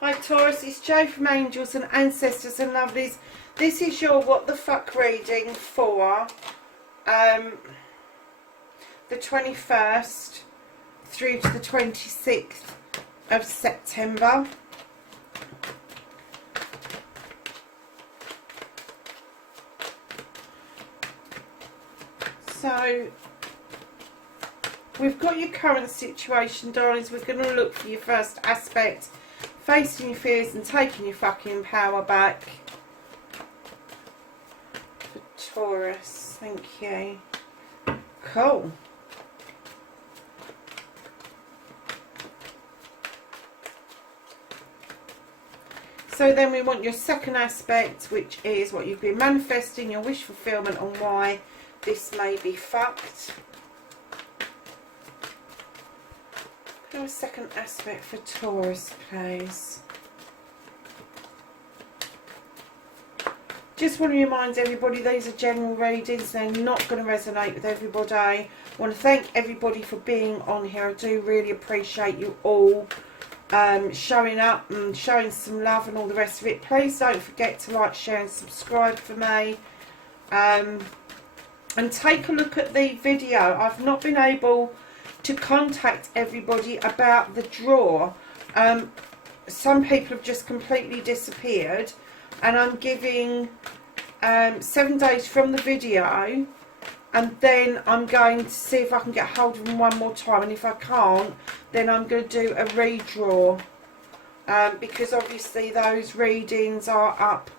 Hi Taurus, it's Jo from Angels and Ancestors and Lovelies. This is your What the Fuck reading for the 21st through to the 26th of September. So we've got your current situation, darlings. We're going to look for your first aspect, facing your fears and taking your fucking power back. For Taurus, thank you. Cool. So then we want your second aspect, which is what you've been manifesting, your wish fulfillment, and why this may be fucked. Put a second aspect for Taurus, please. Just want to remind everybody, these are general readings. They're not going to resonate with everybody. I want to thank everybody for being on here. I do really appreciate you all showing up and showing some love and all the rest of it. Please don't forget to like, share and subscribe for me. And take a look at the video. I've not been able to contact everybody about the draw. Some people have just completely disappeared, and I'm giving 7 days from the video, and then I'm going to see if I can get hold of them one more time, and if I can't, then I'm going to do a redraw, because obviously those readings are up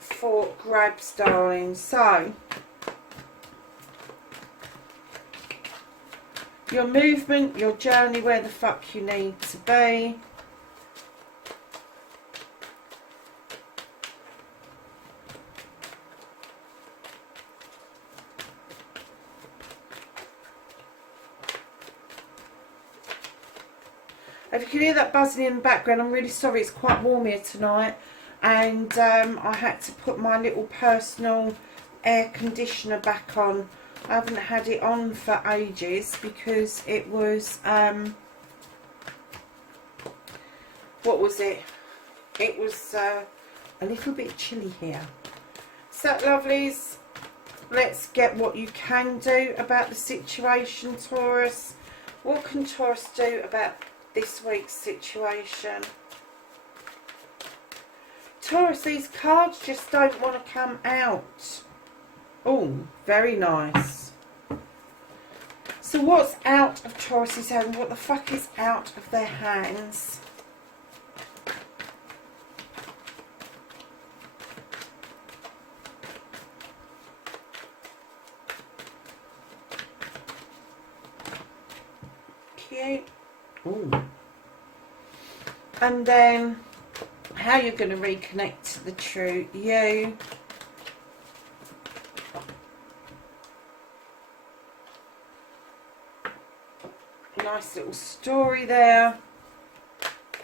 for grabs, darling. So your movement, your journey, where the fuck you need to be. If you can hear that buzzing in the background, I'm really sorry, it's quite warm here tonight, and I had to put my little personal air conditioner back on. I haven't had it on for ages because it was, what was it? It was a little bit chilly here. So, lovelies, let's get what you can do about the situation, Taurus. What can Taurus do about this week's situation? Taurus, these cards just don't want to come out. Oh, very nice. So what's out of Taurus's hand? What the fuck is out of their hands? Cute. Ooh. And then how you're going to reconnect to the true you. Nice little story there.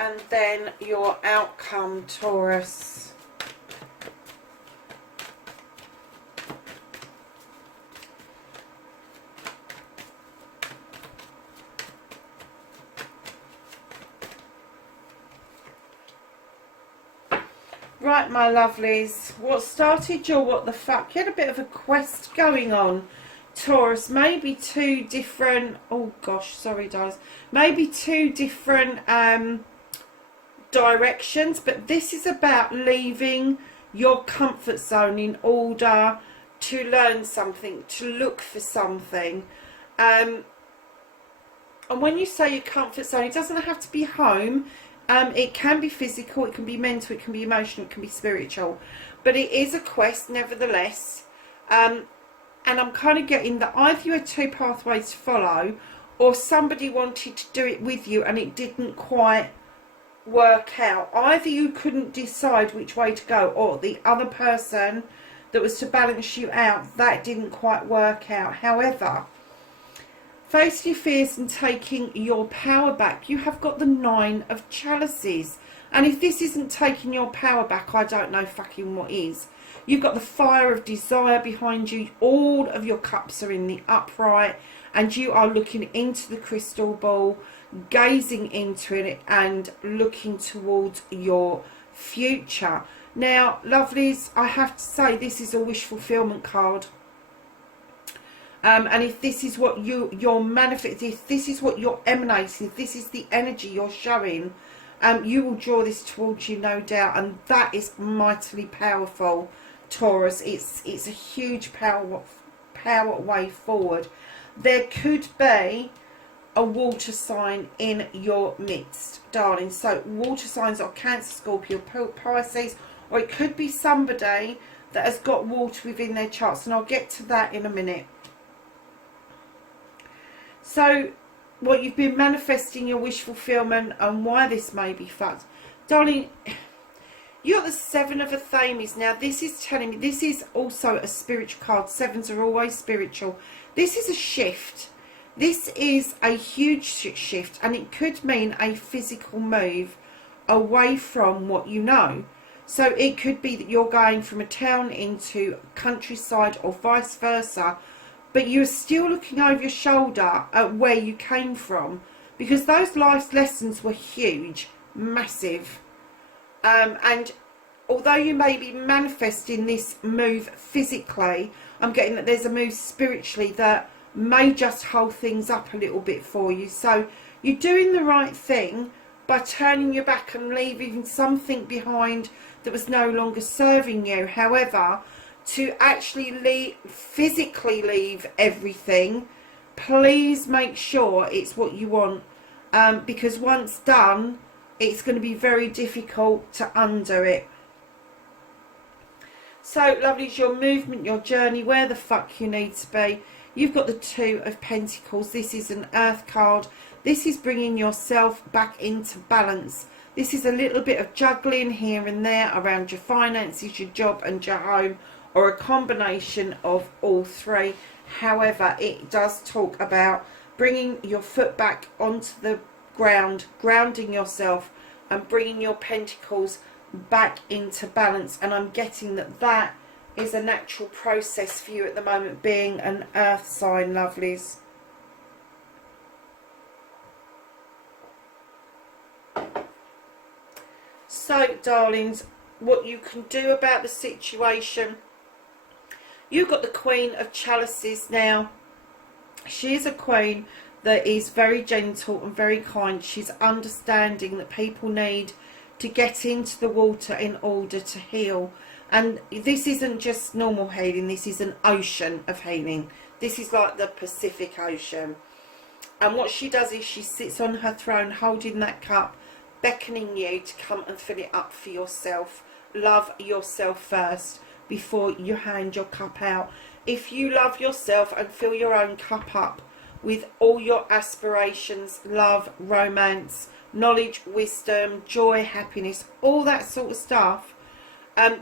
And then your outcome, Taurus. Right, my lovelies, what started your what the fuck? You had a bit of a quest going on, Taurus. Maybe two different, oh gosh, sorry guys, maybe two different directions, but this is about leaving your comfort zone in order to learn something, to look for something. And when you say your comfort zone, it doesn't have to be home. It can be physical, it can be mental, it can be emotional, it can be spiritual, but it is a quest nevertheless. And I'm kind of getting that either you had two pathways to follow, or somebody wanted to do it with you and it didn't quite work out. Either you couldn't decide which way to go, or the other person that was to balance you out, that didn't quite work out. However, Facing your fears and taking your power back. You have got the 9 of Chalices. And if this isn't taking your power back, I don't know fucking what is. You've got the fire of desire behind you. All of your cups are in the upright. And you are looking into the crystal ball, gazing into it and looking towards your future. Now, lovelies, I have to say this is a wish fulfillment card. And if this is what you're manifesting, if this is what you're emanating, if this is the energy you're showing, you will draw this towards you, no doubt. And that is mightily powerful, Taurus. It's a huge power way forward. There could be a water sign in your midst, darling. So water signs are Cancer, Scorpio, Pisces, or it could be somebody that has got water within their charts. And I'll get to that in a minute. So, what you've been manifesting, your wish fulfillment, and why this may be fucked. Darling, you're the 7 of Athames. Now, this is telling me, this is also a spiritual card. 7s are always spiritual. This is a shift. This is a huge shift, and it could mean a physical move away from what you know. So, it could be that you're going from a town into countryside or vice versa. But you're still looking over your shoulder at where you came from, because those life lessons were huge, massive. And although you may be manifesting this move physically, I'm getting that there's a move spiritually that may just hold things up a little bit for you. So you're doing the right thing by turning your back and leaving something behind that was no longer serving you. However, to actually physically leave everything, please make sure it's what you want, because once done, it's going to be very difficult to undo it. So, lovelies, your movement, your journey, where the fuck you need to be. You've got the 2 of Pentacles. This is an Earth card. This is bringing yourself back into balance. This is a little bit of juggling here and there around your finances, your job and your home, or a combination of all 3. However, it does talk about bringing your foot back onto the ground, grounding yourself, and bringing your pentacles back into balance. And I'm getting that that is a natural process for you at the moment, being an earth sign, lovelies. So, darlings, what you can do about the situation. You've got the Queen of Chalices. Now, she is a queen that is very gentle and very kind. She's understanding that people need to get into the water in order to heal. And this isn't just normal healing. This is an ocean of healing. This is like the Pacific Ocean. And what she does is she sits on her throne holding that cup, beckoning you to come and fill it up for yourself. Love yourself first before you hand your cup out. If you love yourself and fill your own cup up with all your aspirations, love, romance, knowledge, wisdom, joy, happiness, all that sort of stuff,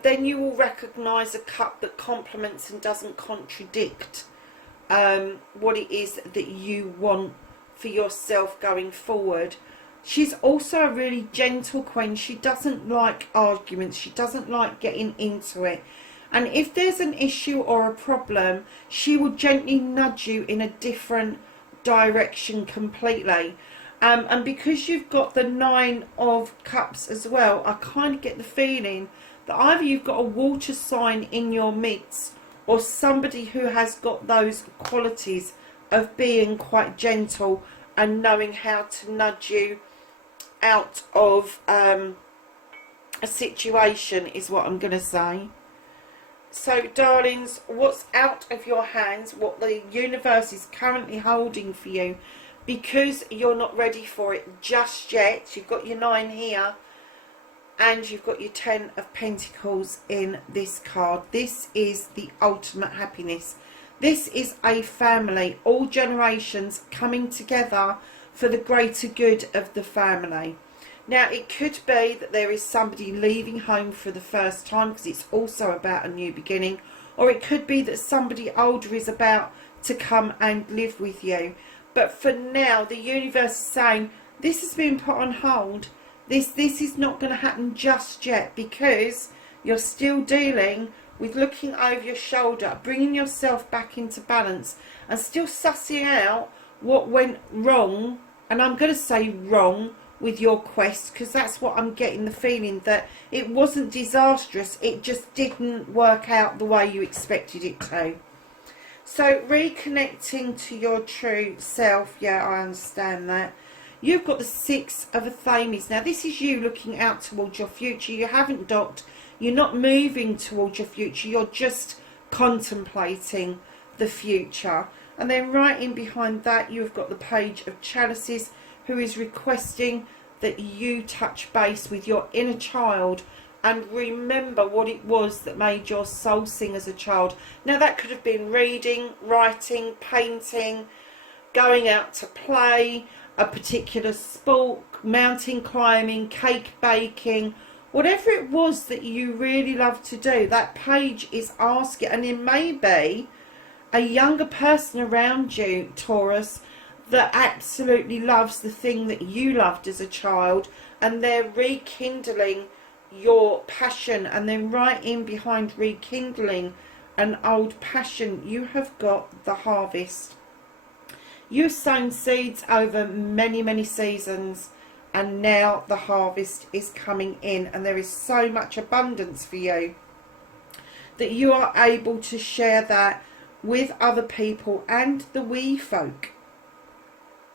then you will recognise a cup that complements and doesn't contradict what it is that you want for yourself going forward. She's also a really gentle queen. She doesn't like arguments. She doesn't like getting into it. And if there's an issue or a problem, she will gently nudge you in a different direction completely. And because you've got the 9 of Cups as well, I kind of get the feeling that either you've got a water sign in your midst, or somebody who has got those qualities of being quite gentle and knowing how to nudge you out of a situation is what I'm going to say. So, darlings, what's out of your hands, what the universe is currently holding for you, because you're not ready for it just yet. You've got your 9 here, and you've got your 10 of Pentacles in this card. This is the ultimate happiness. This is a family, all generations coming together for the greater good of the family. Now, it could be that there is somebody leaving home for the first time, because it's also about a new beginning. Or it could be that somebody older is about to come and live with you. But for now, the universe is saying this has been put on hold. This is not going to happen just yet, because you're still dealing with looking over your shoulder, bringing yourself back into balance, and still sussing out what went wrong. And I'm going to say wrong with your quest, because that's what I'm getting the feeling, that it wasn't disastrous, it just didn't work out the way you expected it to. So reconnecting to your true self, yeah, I understand that. You've got the Six of Athames. Now this is you looking out towards your future. You haven't docked, you're not moving towards your future, you're just contemplating the future. And then right in behind that, you've got the Page of Chalices, who is requesting that you touch base with your inner child and remember what it was that made your soul sing as a child. Now that could have been reading, writing, painting, going out to play, a particular sport, mountain climbing, cake baking, whatever it was that you really love to do. That page is asking, and it may be a younger person around you, Taurus, that absolutely loves the thing that you loved as a child, and they're rekindling your passion. And then right in behind rekindling an old passion, you have got the Harvest. You've sown seeds over many seasons, and now the harvest is coming in, and there is so much abundance for you that you are able to share that with other people and the wee folk.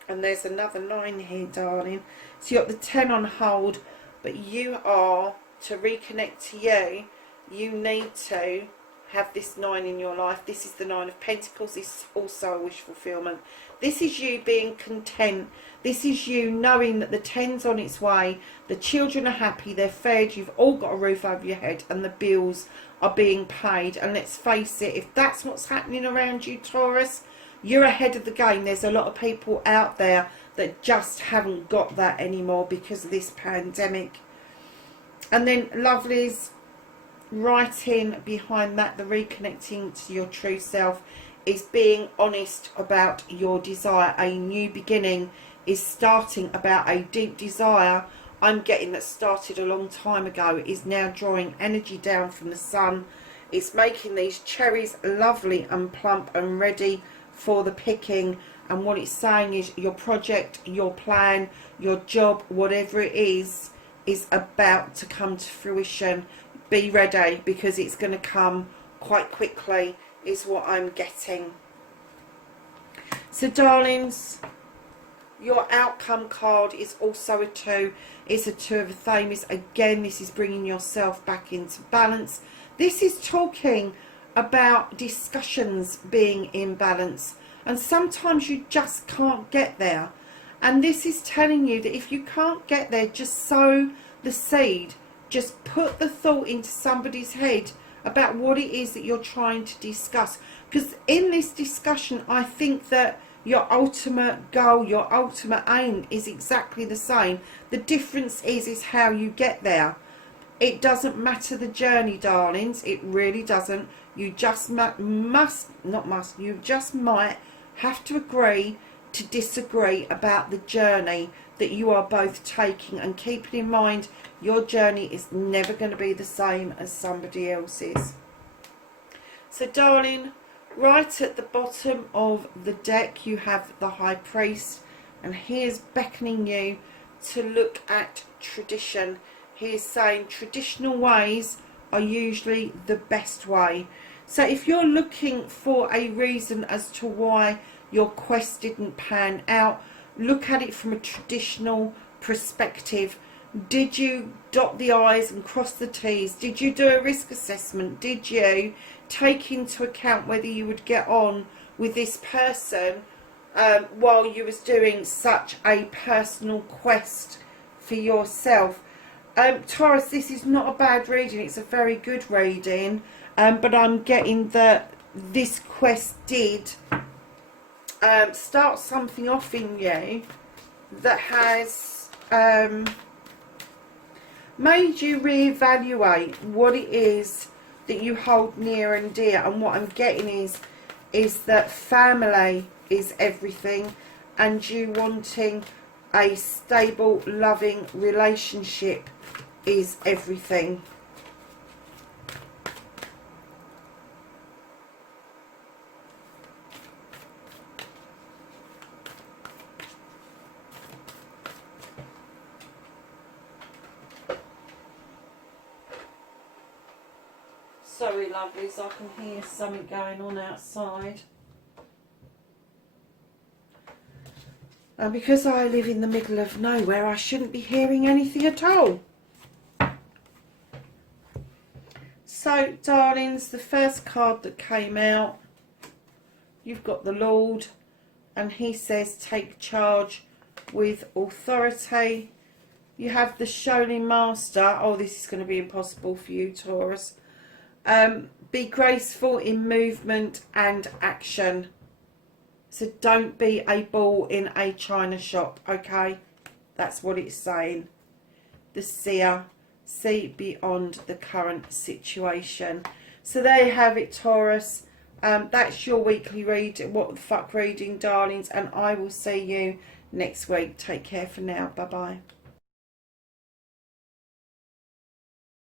And there's another 9 here, darling. So you've got the 10 on hold, but you are, to reconnect to you, you need to have this 9 in your life. This is the 9 of Pentacles. This is also a wish fulfillment. This is you being content. This is you knowing that the 10's on its way. The children are happy, they're fed, you've all got a roof over your head, and the bills are being paid. And let's face it, if that's what's happening around you, Taurus, you're ahead of the game. There's a lot of people out there that just haven't got that anymore because of this pandemic. And then, lovelies, right in behind that, the reconnecting to your true self is being honest about your desire. A new beginning is starting about a deep desire. I'm getting that started a long time ago, is now drawing energy down from the sun. It's making these cherries lovely and plump and ready for the picking. And what it's saying is your project, your plan, your job, whatever it is about to come to fruition. Be ready, because it's going to come quite quickly, is what I'm getting. So darlings, your outcome card is also a 2. It's a 2 of Athames. Again, this is bringing yourself back into balance. This is talking about discussions being in balance, and sometimes you just can't get there. And this is telling you that if you can't get there, just sow the seed. Just put the thought into somebody's head about what it is that you're trying to discuss. Because in this discussion, I think that your ultimate goal, your ultimate aim is exactly the same. The difference is how you get there. It doesn't matter the journey, darlings. It really doesn't. You just you just might have to agree to disagree about the journey that you are both taking. And keeping in mind, your journey is never going to be the same as somebody else's. So darling, right at the bottom of the deck you have the High Priest, and he is beckoning you to look at tradition. He is saying traditional ways are usually the best way. So if you're looking for a reason as to why your quest didn't pan out, look at it from a traditional perspective. Did you dot the I's and cross the T's? Did you do a risk assessment? Did you take into account whether you would get on with this person while you was doing such a personal quest for yourself? Taurus, this is not a bad reading. It's a very good reading. But I'm getting that this quest did start something off in you that has made you reevaluate what it is that you hold near and dear. And what I'm getting is that family is everything. and you wanting a stable, loving relationship is everything. Sorry, lovelies, I can hear something going on outside. And because I live in the middle of nowhere, I shouldn't be hearing anything at all. So, darlings, the first card that came out, you've got the Lord, and he says take charge with authority. You have the Shaolin Master. Oh, this is going to be impossible for you, Taurus. Be graceful in movement and action. So don't be a ball in a china shop, okay? That's what it's saying. The Seer. See beyond the current situation. So there you have it, Taurus. That's your weekly read. What the fuck reading, darlings. And I will see you next week. Take care for now. Bye-bye.